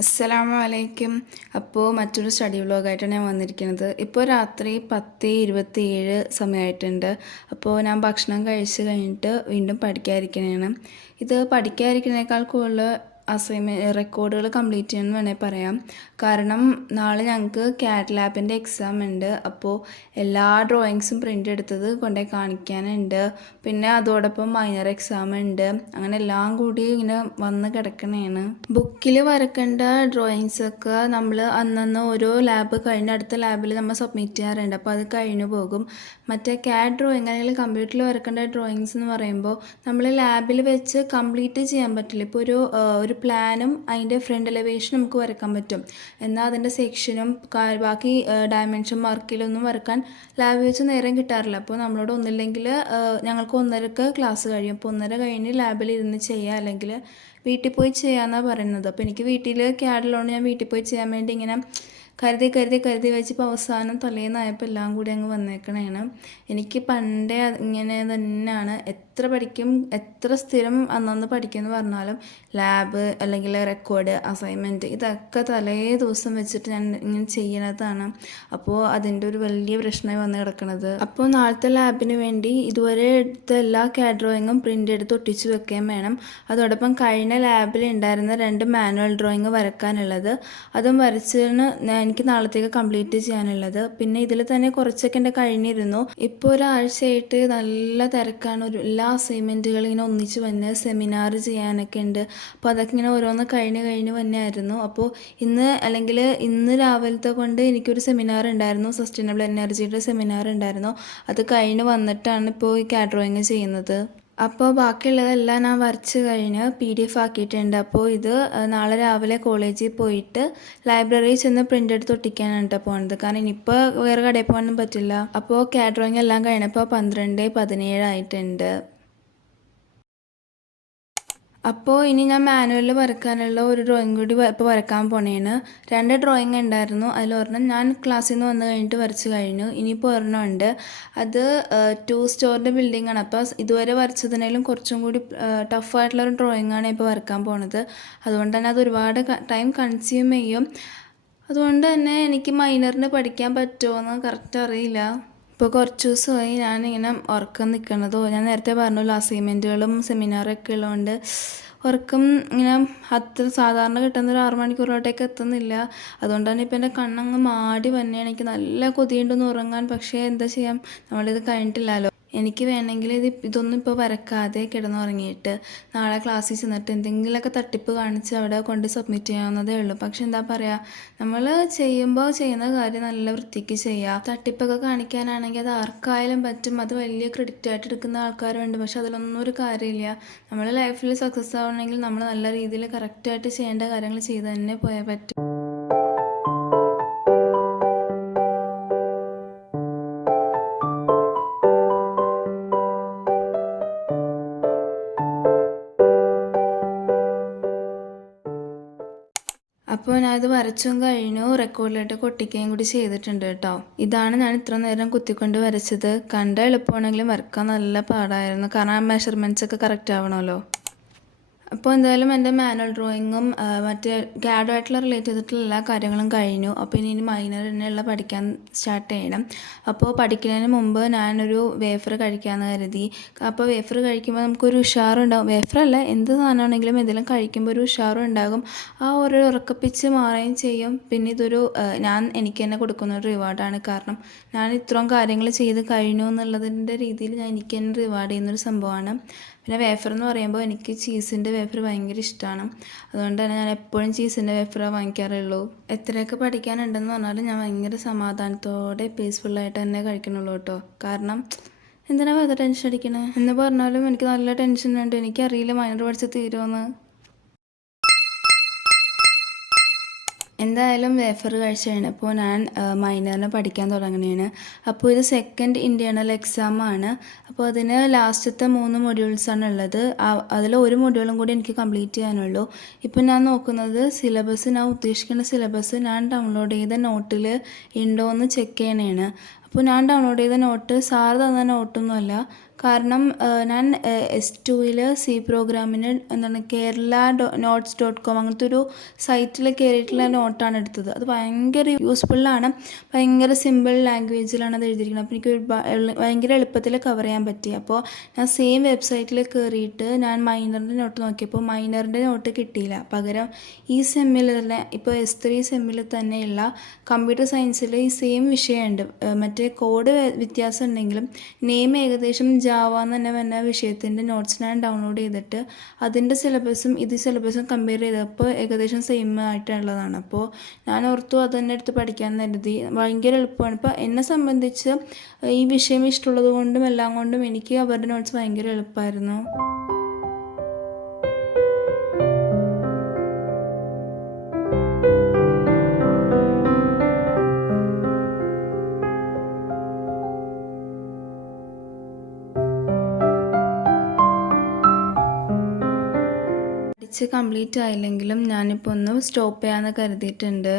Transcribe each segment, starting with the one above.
അസ്സലാമു അലൈക്കും. അപ്പോൾ മറ്റൊരു സ്റ്റഡി വ്ലോഗായിട്ടാണ് ഞാൻ വന്നിരിക്കുന്നത്. ഇപ്പോൾ രാത്രി 10:27 സമയമായിട്ടുണ്ട്. അപ്പോൾ ഞാൻ ഭക്ഷണം കഴിച്ച് കഴിഞ്ഞിട്ട് വീണ്ടും പഠിക്കാതിരിക്കണതാണ്. ഇത് പഠിക്കാതിരിക്കുന്നതിനേക്കാൾ കൂടുതൽ റെക്കോർഡുകൾ കംപ്ലീറ്റ് ചെയ്യണമെന്ന് വേണമെങ്കിൽ പറയാം. കാരണം നാളെ ഞങ്ങൾക്ക് കാറ്റ് ലാബിൻ്റെ എക്സാം ഉണ്ട്. അപ്പോൾ എല്ലാ ഡ്രോയിങ്സും പ്രിൻ്റ് എടുത്തത് കൊണ്ടുപോയി കാണിക്കാനുണ്ട്. പിന്നെ അതോടൊപ്പം മൈനർ എക്സാം ഉണ്ട്. അങ്ങനെ എല്ലാം കൂടി ഇങ്ങനെ വന്ന് കിടക്കണേണ്. ബുക്കിൽ വരക്കേണ്ട ഡ്രോയിങ്സൊക്കെ നമ്മൾ അന്നന്ന് ഓരോ ലാബ് കഴിഞ്ഞ് അടുത്ത ലാബിൽ നമ്മൾ സബ്മിറ്റ് ചെയ്യാറുണ്ട്. അപ്പോൾ അത് കഴിഞ്ഞു പോകും. മറ്റേ കാറ്റ് ഡ്രോയിങ് അല്ലെങ്കിൽ കമ്പ്യൂട്ടറിൽ വരക്കേണ്ട ഡ്രോയിങ്സ് എന്ന് പറയുമ്പോൾ നമ്മൾ ലാബിൽ വെച്ച് കംപ്ലീറ്റ് ചെയ്യാൻ പറ്റില്ല. ഇപ്പോൾ ഒരു പ്ലാനും അതിൻ്റെ ഫ്രണ്ട് എലിവേഷനും നമുക്ക് വരക്കാൻ പറ്റും. എന്നാൽ അതിൻ്റെ സെക്ഷനും ബാക്കി ഡയമെൻഷൻ മാർക്കിലൊന്നും വരക്കാൻ ലാബിൽ വെച്ച് നേരം കിട്ടാറില്ല. അപ്പോൾ നമ്മളോട് ഒന്നില്ലെങ്കിൽ ഞങ്ങൾക്ക് 1:30 ക്ലാസ് കഴിയും. അപ്പോൾ 1:30 കഴിഞ്ഞ് ലാബിൽ ഇരുന്ന് ചെയ്യുക, അല്ലെങ്കിൽ വീട്ടിൽ പോയി ചെയ്യാമെന്നാണ് പറയുന്നത്. അപ്പോൾ എനിക്ക് വീട്ടിൽ ക്യാഡിലുണ്ട്. ഞാൻ വീട്ടിൽ പോയി ചെയ്യാൻ വേണ്ടി ഇങ്ങനെ കരുതി വെച്ചിപ്പോൾ അവസാനം തലേന്നായപ്പോൾ എല്ലാം കൂടി അങ്ങ് വന്നേക്കണേണ്. എനിക്ക് പണ്ടേ ഇങ്ങനെ തന്നെയാണ്. എത്ര പഠിക്കും, എത്ര സ്ഥിരം അന്നന്ന് പഠിക്കുമെന്ന് പറഞ്ഞാലും ലാബ് അല്ലെങ്കിൽ റെക്കോർഡ്, അസൈൻമെൻറ്റ് ഇതൊക്കെ തലേ ദിവസം വെച്ചിട്ട് ഞാൻ ഇങ്ങനെ ചെയ്യണതാണ്. അപ്പോൾ അതിൻ്റെ ഒരു വലിയ പ്രശ്നമായി വന്ന് കിടക്കണത്. അപ്പോൾ നാളത്തെ ലാബിന് വേണ്ടി ഇതുവരെ എടുത്ത എല്ലാ കാറ്റ് ഡ്രോയിങ്ങും പ്രിൻ്റ് എടുത്ത് ഒട്ടിച്ച് വെക്കുകയും വേണം. അതോടൊപ്പം കഴിഞ്ഞ ലാബിൽ ഉണ്ടായിരുന്ന 2 മാനുവൽ ഡ്രോയിങ് വരക്കാനുള്ളത്, അതും വരച്ചതിന് എനിക്ക് നാളത്തേക്ക് കംപ്ലീറ്റ് ചെയ്യാനുള്ളത്. പിന്നെ ഇതിൽ തന്നെ കുറച്ചൊക്കെ എൻ്റെ കഴിഞ്ഞിരുന്നു. ഇപ്പോൾ ഒരാഴ്ചയായിട്ട് നല്ല തിരക്കാണ്. എല്ലാ അസൈൻമെൻറ്റുകൾ ഇങ്ങനെ ഒന്നിച്ച് വന്ന് സെമിനാർ ചെയ്യാനൊക്കെ ഉണ്ട്. അപ്പോൾ അതൊക്കെ ഇങ്ങനെ ഓരോന്ന് കഴിഞ്ഞ് വന്നായിരുന്നു. അപ്പോൾ ഇന്ന് രാവിലത്തെ കൊണ്ട് എനിക്കൊരു സെമിനാർ ഉണ്ടായിരുന്നു, സസ്റ്റൈനബിൾ എനർജിയുടെ സെമിനാർ ഉണ്ടായിരുന്നു. അത് കഴിഞ്ഞ് വന്നിട്ടാണ് ഇപ്പോൾ ഈ കാറ്റ് ഡ്രോയിങ് ചെയ്യുന്നത്. അപ്പോൾ ബാക്കിയുള്ളതെല്ലാം ഞാൻ വരച്ച് കഴിഞ്ഞ് PDF ആക്കിയിട്ടുണ്ട്. അപ്പോൾ ഇത് നാളെ രാവിലെ കോളേജിൽ പോയിട്ട് ലൈബ്രറിയിൽ ചെന്ന് പ്രിൻ്റ് എടുത്ത് ഒട്ടിക്കാനാണ് കേട്ടോ പോകുന്നത്. കാരണം ഇനിയിപ്പോൾ വേറെ കടയിൽ പോകാനൊന്നും പറ്റില്ല. അപ്പോൾ കാറ്റ് ഡ്രോയിങ് എല്ലാം കഴിഞ്ഞപ്പോൾ 12:17 ആയിട്ടുണ്ട്. അപ്പോൾ ഇനി ഞാൻ മാനുവലിൽ വരക്കാനുള്ള ഒരു ഡ്രോയിങ് കൂടി ഇപ്പോൾ വരക്കാൻ പോണേണ്. 2 ഡ്രോയിങ് ഉണ്ടായിരുന്നു. അതിലൊരെണ്ണം ഞാൻ ക്ലാസ്സിൽ നിന്ന് വന്നു കഴിഞ്ഞിട്ട് വരച്ച് കഴിഞ്ഞു. ഇനിയിപ്പോൾ ഒരെണ്ണം ഉണ്ട്. അത് 2 സ്റ്റോറിൻ്റെ ബിൽഡിംഗ് ആണ്. അപ്പോൾ ഇതുവരെ വരച്ചതിനേലും കുറച്ചും കൂടി ടഫായിട്ടുള്ളൊരു ഡ്രോയിങ്ങാണ് ഇപ്പോൾ വരക്കാൻ പോണത്. അതുകൊണ്ട് തന്നെ അത് ഒരുപാട് ടൈം കൺസ്യൂം ചെയ്യും. അതുകൊണ്ട് തന്നെ എനിക്ക് മൈനറിന് പഠിക്കാൻ പറ്റുമോ കറക്റ്റ് അറിയില്ല. ഇപ്പോൾ കുറച്ച് ദിവസമായി ഞാനിങ്ങനെ ഉറക്കം നിൽക്കണതോ, ഞാൻ നേരത്തെ പറഞ്ഞല്ലോ അസൈൻമെൻറ്റുകളും സെമിനാറൊക്കെ ഉള്ളതുകൊണ്ട് ഉറക്കം ഇങ്ങനെ അത്ര സാധാരണ കിട്ടുന്ന ഒരു 6 മണിക്കൂറോട്ടേക്ക് എത്തുന്നില്ല. അതുകൊണ്ട് തന്നെ ഇപ്പോൾ എൻ്റെ കണ്ണങ്ങ് മാടി വന്നെയാണ്. എനിക്ക് നല്ല കൊതിയുണ്ടെന്ന് ഉറങ്ങാൻ. പക്ഷേ എന്താ ചെയ്യാം, നമ്മളിത് കഴിഞ്ഞിട്ടില്ലല്ലോ. എനിക്ക് വേണമെങ്കിൽ ഇതൊന്നും ഇപ്പോൾ വരക്കാതെ കിടന്നുറങ്ങിയിട്ട് നാളെ ക്ലാസ്സിൽ ചെന്നിട്ട് എന്തെങ്കിലുമൊക്കെ തട്ടിപ്പ് കാണിച്ച് അവിടെ കൊണ്ട് സബ്മിറ്റ് ചെയ്യാവുന്നതേ ഉള്ളൂ. പക്ഷെ എന്താ പറയുക, നമ്മൾ ചെയ്യുന്ന കാര്യം നല്ല വൃത്തിക്ക് ചെയ്യുക. തട്ടിപ്പൊക്കെ കാണിക്കാനാണെങ്കിൽ അത് ആർക്കായാലും പറ്റും. അത് വലിയ ക്രെഡിറ്റ് ആയിട്ട് എടുക്കുന്ന ആൾക്കാരുണ്ട്. പക്ഷെ അതിലൊന്നും ഒരു കാര്യമില്ല. നമ്മൾ ലൈഫിൽ സക്സസ് ആവണമെങ്കിൽ നമ്മൾ നല്ല രീതിയിൽ കറക്റ്റായിട്ട് ചെയ്യേണ്ട കാര്യങ്ങൾ ചെയ്ത് തന്നെ പോയാൽ പറ്റും. അപ്പോൾ ഞാനിത് വരച്ചും കഴിഞ്ഞു, റെക്കോർഡിലിട്ട് ഒട്ടിക്കുകയും കൂടി ചെയ്തിട്ടുണ്ട് കേട്ടോ. ഇതാണ് ഞാൻ ഇത്ര നേരം കുത്തിക്കൊണ്ട് വരച്ചത്. കണ്ട എളുപ്പമാണെങ്കിലും വരക്കാൻ നല്ല പാടായിരുന്നു. കാരണം ആ മെഷർമെൻറ്റ്സ് ഒക്കെ കറക്റ്റ് ആവണമല്ലോ. അപ്പോൾ എന്തായാലും എൻ്റെ മാനുവൽ ഡ്രോയിങ്ങും മറ്റേ ഗാഡുമായിട്ടുള്ള റിലേറ്റ് ചെയ്തിട്ടുള്ള എല്ലാ കാര്യങ്ങളും കഴിഞ്ഞു. അപ്പോൾ ഇനി മൈനറിനുള്ള പഠിക്കാൻ സ്റ്റാർട്ട് ചെയ്യണം. അപ്പോൾ പഠിക്കുന്നതിന് മുമ്പ് ഞാനൊരു വേഫർ കഴിക്കാമെന്ന് കരുതി. അപ്പോൾ വേഫർ കഴിക്കുമ്പോൾ നമുക്കൊരു ഉഷാറുണ്ടാകും. വേഫറല്ല, എന്ത് സാധനമാണെങ്കിലും എന്തെങ്കിലും കഴിക്കുമ്പോൾ ഒരു ഉഷാറും ഉണ്ടാകും. ആ ഒരു ഉറക്കപ്പിച്ച് മാറുകയും ചെയ്യും. പിന്നെ ഇതൊരു എനിക്ക് തന്നെ കൊടുക്കുന്ന ഒരു റിവാർഡാണ്. കാരണം ഞാൻ ഇത്രയും കാര്യങ്ങൾ ചെയ്ത് കഴിഞ്ഞു എന്നുള്ളതിൻ്റെ രീതിയിൽ ഞാൻ എനിക്ക് തന്നെ റിവാർഡ് ചെയ്യുന്നൊരു സംഭവമാണ്. പിന്നെ വേഫർ എന്ന് പറയുമ്പോൾ എനിക്ക് ചീസിൻ്റെ വേഫർ ഭയങ്കര ഇഷ്ടമാണ്. അതുകൊണ്ട് തന്നെ ഞാൻ എപ്പോഴും ചീസിൻ്റെ വേഫറേ വാങ്ങിക്കാറുള്ളൂ. എത്രയൊക്കെ പഠിക്കാനുണ്ടെന്ന് പറഞ്ഞാലും ഞാൻ ഭയങ്കര സമാധാനത്തോടെ പീസ്ഫുള്ളായിട്ട് തന്നെ കഴിക്കണുള്ളൂ കേട്ടോ. കാരണം എന്തിനാ വെറുതെ ടെൻഷൻ അടിക്കണേ എന്ന് പറഞ്ഞാലും എനിക്ക് നല്ല ടെൻഷനുണ്ട്. എനിക്കറിയില്ല മൈനർ പഠിച്ച് തീരുമെന്ന്. എന്തായാലും വേഫർ കഴിച്ച് കഴിഞ്ഞപ്പോൾ ഞാൻ മൈനറിന് പഠിക്കാൻ തുടങ്ങുകയാണ്. അപ്പോൾ ഇത് സെക്കൻഡ് ഇൻറ്റേർണൽ എക്സാമാണ്. അപ്പോൾ അതിന് ലാസ്റ്റത്തെ 3 മൊഡ്യൂൾസാണ് ഉള്ളത്. അതിൽ ഒരു മൊഡ്യൂളും കൂടി എനിക്ക് കംപ്ലീറ്റ് ചെയ്യാനുള്ളൂ. ഇപ്പോൾ ഞാൻ നോക്കുന്നത് ഞാൻ ഉദ്ദേശിക്കുന്ന സിലബസ് ഞാൻ ഡൗൺലോഡ് ചെയ്ത നോട്ടിൽ ഉണ്ടോ എന്ന് ചെക്ക് ചെയ്യണേണ്. അപ്പോൾ ഞാൻ ഡൗൺലോഡ് ചെയ്ത നോട്ട് സാറ് തന്ന നോട്ടൊന്നുമല്ല, കാരണം ഞാൻ S2 സി പ്രോഗ്രാമിന് എന്താണ് kerala.notes.com അങ്ങനത്തെ ഒരു സൈറ്റിൽ കയറിയിട്ടുള്ള നോട്ടാണ് എടുത്തത്. അത് ഭയങ്കര യൂസ്ഫുള്ളാണ്, ഭയങ്കര സിമ്പിൾ ലാംഗ്വേജിലാണ് അത് എഴുതിയിരിക്കുന്നത്. അപ്പോൾ എനിക്ക് ഭയങ്കര എളുപ്പത്തിൽ കവർ ചെയ്യാൻ പറ്റി. അപ്പോൾ ഞാൻ സെയിം വെബ്സൈറ്റിൽ കയറിയിട്ട് ഞാൻ മൈനറിൻ്റെ നോട്ട് നോക്കിയപ്പോൾ മൈനറിൻ്റെ നോട്ട് കിട്ടിയില്ല. പകരം ഈ സെമ്മിൽ തന്നെ ഇപ്പോൾ S3 സെമ്മിൽ തന്നെയുള്ള കമ്പ്യൂട്ടർ സയൻസിൽ ഈ സെയിം വിഷയമുണ്ട്. മറ്റേ കോഡ് വ്യത്യാസം ഉണ്ടെങ്കിലും നെയിം ഏകദേശം ജാവ എന്ന് തന്നെ വന്ന വിഷയത്തിൻ്റെ നോട്ട്സ് ഞാൻ ഡൗൺലോഡ് ചെയ്തിട്ട് അതിൻ്റെ സിലബസും സിലബസും കമ്പയർ ചെയ്തപ്പോൾ ഏകദേശം സെയിം ആയിട്ടുള്ളതാണ്. അപ്പോൾ ഞാൻ ഓർത്തു അത് തന്നെ എടുത്ത് പഠിക്കാമെന്ന് കരുതി. ഭയങ്കര എളുപ്പമാണ്. ഇപ്പോൾ എന്നെ സംബന്ധിച്ച് ഈ വിഷയം ഇഷ്ടമുള്ളത് കൊണ്ടും എല്ലാം കൊണ്ടും എനിക്ക് അവരുടെ നോട്ട്സ് ഭയങ്കര എളുപ്പമായിരുന്നു. കംപ്ലീറ്റ് ആയില്ലെങ്കിലും ഞാനിപ്പോൾ ഒന്ന് സ്റ്റോപ്പ് ചെയ്യാമെന്ന് കരുതിയിട്ടുണ്ട്.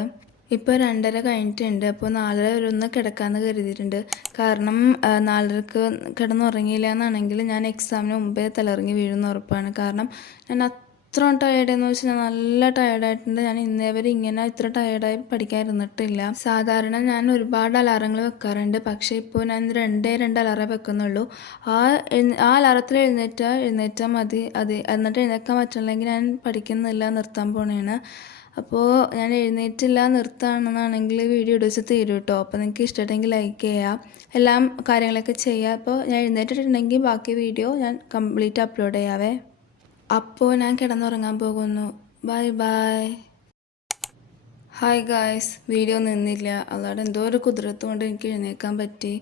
ഇപ്പോൾ 2:30 കഴിഞ്ഞിട്ടുണ്ട്. അപ്പോൾ 4:30 വരെ ഒന്ന് കിടക്കാമെന്ന് കരുതിയിട്ടുണ്ട്. കാരണം 4:30ക്ക് കിടന്നുറങ്ങിയില്ല എന്നാണെങ്കിൽ ഞാൻ എക്സാമിന് മുമ്പേ തലയിറങ്ങി വീഴുന്ന ഉറപ്പാണ്. കാരണം ഞാൻ അത്ര ടയേർഡെന്ന് വെച്ചാൽ നല്ല ടയേർഡായിട്ടുണ്ട്. ഞാൻ ഇന്നേ വരെ ഇങ്ങനെ ഇത്ര ടയേർഡായി പഠിക്കാൻ ഇരുന്നിട്ടില്ല. സാധാരണ ഞാൻ ഒരുപാട് അലാറങ്ങൾ വെക്കാറുണ്ട്, പക്ഷേ ഇപ്പോൾ ഞാൻ 2 അലാറം വെക്കുന്നുള്ളൂ. ആ അലാറത്തിൽ എഴുന്നേറ്റാൽ മതി. എന്നിട്ട് എഴുന്നേക്കാൻ പറ്റില്ലെങ്കിൽ ഞാൻ പഠിക്കുന്നില്ല, നിർത്താൻ പോണേണ്. അപ്പോൾ ഞാൻ എഴുന്നേറ്റില്ല നിർത്തുകയാണെന്നാണെങ്കിൽ വീഡിയോ ഇടിച്ച് തീരും കേട്ടോ. അപ്പോൾ നിങ്ങൾക്ക് ഇഷ്ടമായിട്ടെങ്കിൽ ലൈക്ക് ചെയ്യുക, എല്ലാം കാര്യങ്ങളൊക്കെ ചെയ്യുക. അപ്പോൾ ഞാൻ എഴുന്നേറ്റിട്ടുണ്ടെങ്കിൽ ബാക്കി വീഡിയോ ഞാൻ കംപ്ലീറ്റ് അപ്ലോഡ് ചെയ്യാവേ. അപ്പോൾ ഞാൻ കിടന്നുറങ്ങാൻ പോകുന്നു. Bye bye. Hi guys, video നിന്നില്ല. അല്ലാതെ എന്തോ ഒരു കുതിരത്ത് കൊണ്ട് എനിക്ക് എഴുന്നേക്കാൻ പറ്റി.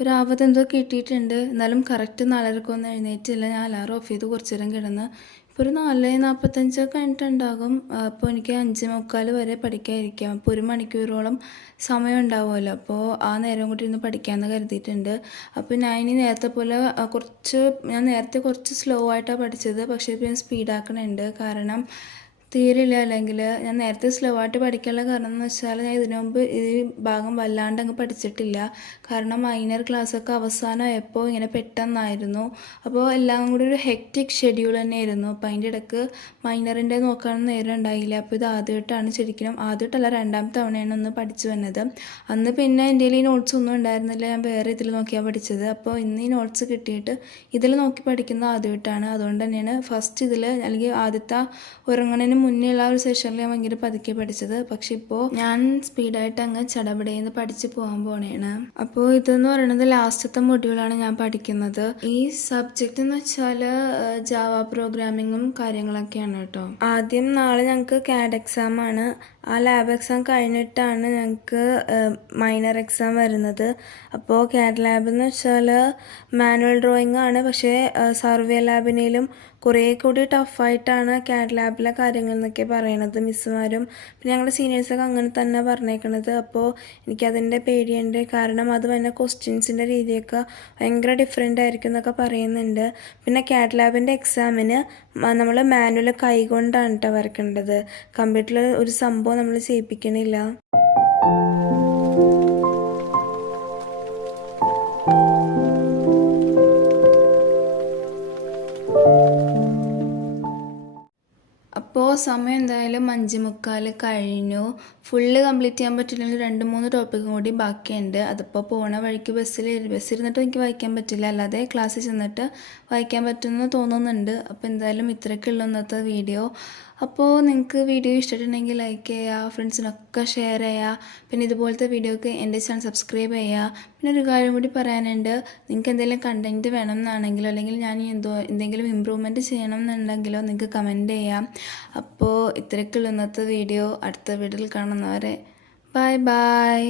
ഒരു ആപത്ത് എന്തോ കിട്ടിയിട്ടുണ്ട്. എന്നാലും കറക്റ്റ് 4:30ക്കൊന്നും എഴുന്നേറ്റില്ല. ഞാൻ അലാറം ഓഫ് ചെയ്ത് കുറച്ച് നേരം കിടന്ന് ഇപ്പോൾ ഒരു 4:45 കഴിഞ്ഞിട്ടുണ്ടാകും. അപ്പോൾ എനിക്ക് 5:45 വരെ പഠിക്കാതിരിക്കാം. അപ്പോൾ 1 മണിക്കൂറോളം സമയം ഉണ്ടാവുമല്ലോ. അപ്പോൾ ആ നേരം കൂടി ഇരുന്ന് പഠിക്കാമെന്ന് കരുതിയിട്ടുണ്ട്. അപ്പോൾ ഞാൻ ഇനി നേരത്തെ പോലെ ഞാൻ നേരത്തെ കുറച്ച് സ്ലോ ആയിട്ടാണ് പഠിച്ചത്, പക്ഷേ ഇപ്പോൾ ഞാൻ സ്പീഡാക്കണുണ്ട്. കാരണം തീരില്ല. അല്ലെങ്കിൽ ഞാൻ നേരത്തെ സ്ലോ ആയിട്ട് പഠിക്കാനുള്ള കാരണം എന്ന് വെച്ചാൽ ഞാൻ ഇതിനു മുമ്പ് ഈ ഭാഗം വല്ലാണ്ട് അങ്ങ് പഠിച്ചിട്ടില്ല. കാരണം മൈനർ ക്ലാസ്സൊക്കെ അവസാനമായപ്പോൾ ഇങ്ങനെ പെട്ടെന്നായിരുന്നു. അപ്പോൾ എല്ലാം കൂടി ഒരു ഹെക്റ്റിക് ഷെഡ്യൂൾ തന്നെയായിരുന്നു. അപ്പോൾ അതിൻ്റെ ഇടയ്ക്ക് മൈനറിൻ്റെ നോക്കാനൊന്നും നേരം ഉണ്ടായില്ല. അപ്പോൾ ഇത് ആദ്യമായിട്ടല്ല 2ാമത്തെ തവണയാണ് ഒന്ന് പഠിച്ചു വന്നത്. അന്ന് പിന്നെ എൻ്റെ ഈ നോട്ട്സ് ഒന്നും ഉണ്ടായിരുന്നില്ല, ഞാൻ വേറെ ഇതിൽ നോക്കിയാണ് പഠിച്ചത്. അപ്പോൾ ഇന്ന് ഈ നോട്ട്സ് കിട്ടിയിട്ട് ഇതിൽ നോക്കി പഠിക്കുന്നത് ആദ്യമായിട്ടാണ്. അതുകൊണ്ട് തന്നെയാണ് ഫസ്റ്റ് ഇതിൽ അല്ലെങ്കിൽ ആദ്യത്തെ ഉറങ്ങണതിന് മുന്നേ ഉള്ള ഒരു സെഷനിൽ ഞാൻ ഭയങ്കര പതുക്കെ പഠിച്ചത്. പക്ഷെ ഇപ്പോൾ ഞാൻ സ്പീഡായിട്ട് അങ്ങ് ചടപടയെന്ന് പഠിച്ച് പോകാൻ പോണേണ്. അപ്പോൾ ഇതെന്ന് പറയുന്നത് ലാസ്റ്റത്തെ മൊഡ്യൂളാണ് ഞാൻ പഠിക്കുന്നത്. ഈ സബ്ജക്റ്റ് എന്ന് വെച്ചാൽ ജാവ പ്രോഗ്രാമിങ്ങും കാര്യങ്ങളൊക്കെയാണ് കേട്ടോ. ആദ്യം നാളെ ഞങ്ങൾക്ക് CAD എക്സാം ആണ്. ആ ലാബ് എക്സാം കഴിഞ്ഞിട്ടാണ് ഞങ്ങൾക്ക് മൈനർ എക്സാം വരുന്നത്. അപ്പോൾ CAD ലാബ് എന്ന് വെച്ചാൽ മാനുവൽ ഡ്രോയിങ് ആണ്. പക്ഷേ സർവേ ലാബിനേലും കുറേ കൂടി ടഫായിട്ടാണ് CAD ലാബിലെ കാര്യങ്ങൾ എന്നൊക്കെ പറയണത് മിസ്സുമാരും. പിന്നെ ഞങ്ങളുടെ സീനിയേഴ്സൊക്കെ അങ്ങനെ തന്നെ പറഞ്ഞേക്കണത്. അപ്പോൾ എനിക്കതിൻ്റെ പേടിയുണ്ട്. കാരണം അത് തന്നെ ക്വസ്റ്റ്യൻസിൻ്റെ രീതിയൊക്കെ ഭയങ്കര ഡിഫറെൻ്റ് ആയിരിക്കും എന്നൊക്കെ പറയുന്നുണ്ട്. പിന്നെ CAD ലാബിൻ്റെ എക്സാമിന് നമ്മൾ മാനുവൽ കൈകൊണ്ടാണ് കേട്ടോ വരയ്ക്കേണ്ടത്. കമ്പ്യൂട്ടറിൽ ഒരു സംഭവം നമ്മൾ ചെയ്യിപ്പിക്കണില്ല. അപ്പോൾ സമയം എന്തായാലും 5:45 കഴിഞ്ഞു. ഫുള്ള് കംപ്ലീറ്റ് ചെയ്യാൻ പറ്റില്ലെങ്കിൽ 2-3 ടോപ്പിക്കും കൂടി ബാക്കിയുണ്ട്. അതിപ്പോൾ പോണ വഴിക്ക് ബസ്സിരുന്നിട്ട് എനിക്ക് വായിക്കാൻ പറ്റില്ല, അല്ലാതെ ക്ലാസ്സിൽ ചെന്നിട്ട് വായിക്കാൻ പറ്റുമെന്ന് തോന്നുന്നുണ്ട്. അപ്പോൾ എന്തായാലും ഇത്രയൊക്കെയുള്ള ഇന്നത്തെ വീഡിയോ. അപ്പോൾ നിങ്ങൾക്ക് വീഡിയോ ഇഷ്ടമായിട്ടുണ്ടെങ്കിൽ ലൈക്ക് ചെയ്യുക, ഫ്രണ്ട്സിനൊക്കെ ഷെയർ ചെയ്യുക. പിന്നെ ഇതുപോലത്തെ വീഡിയോക്ക് എൻ്റെ ചാനൽ സബ്സ്ക്രൈബ് ചെയ്യുക. പിന്നെ ഒരു കാര്യം കൂടി പറയാനുണ്ട്, നിങ്ങൾക്ക് എന്തെങ്കിലും കണ്ടൻറ്റ് വേണം എന്നാണെങ്കിലോ അല്ലെങ്കിൽ ഞാൻ എന്തെങ്കിലും ഇമ്പ്രൂവ്മെൻറ്റ് ചെയ്യണം എന്നുണ്ടെങ്കിലോ നിങ്ങൾക്ക് കമൻറ്റ് ചെയ്യാം. അപ്പോൾ ഇത്രയൊക്കെയുള്ള ഇന്നത്തെ വീഡിയോ. അടുത്ത വീഡിയോയിൽ കാണുന്നവരെ ബൈ ബൈ.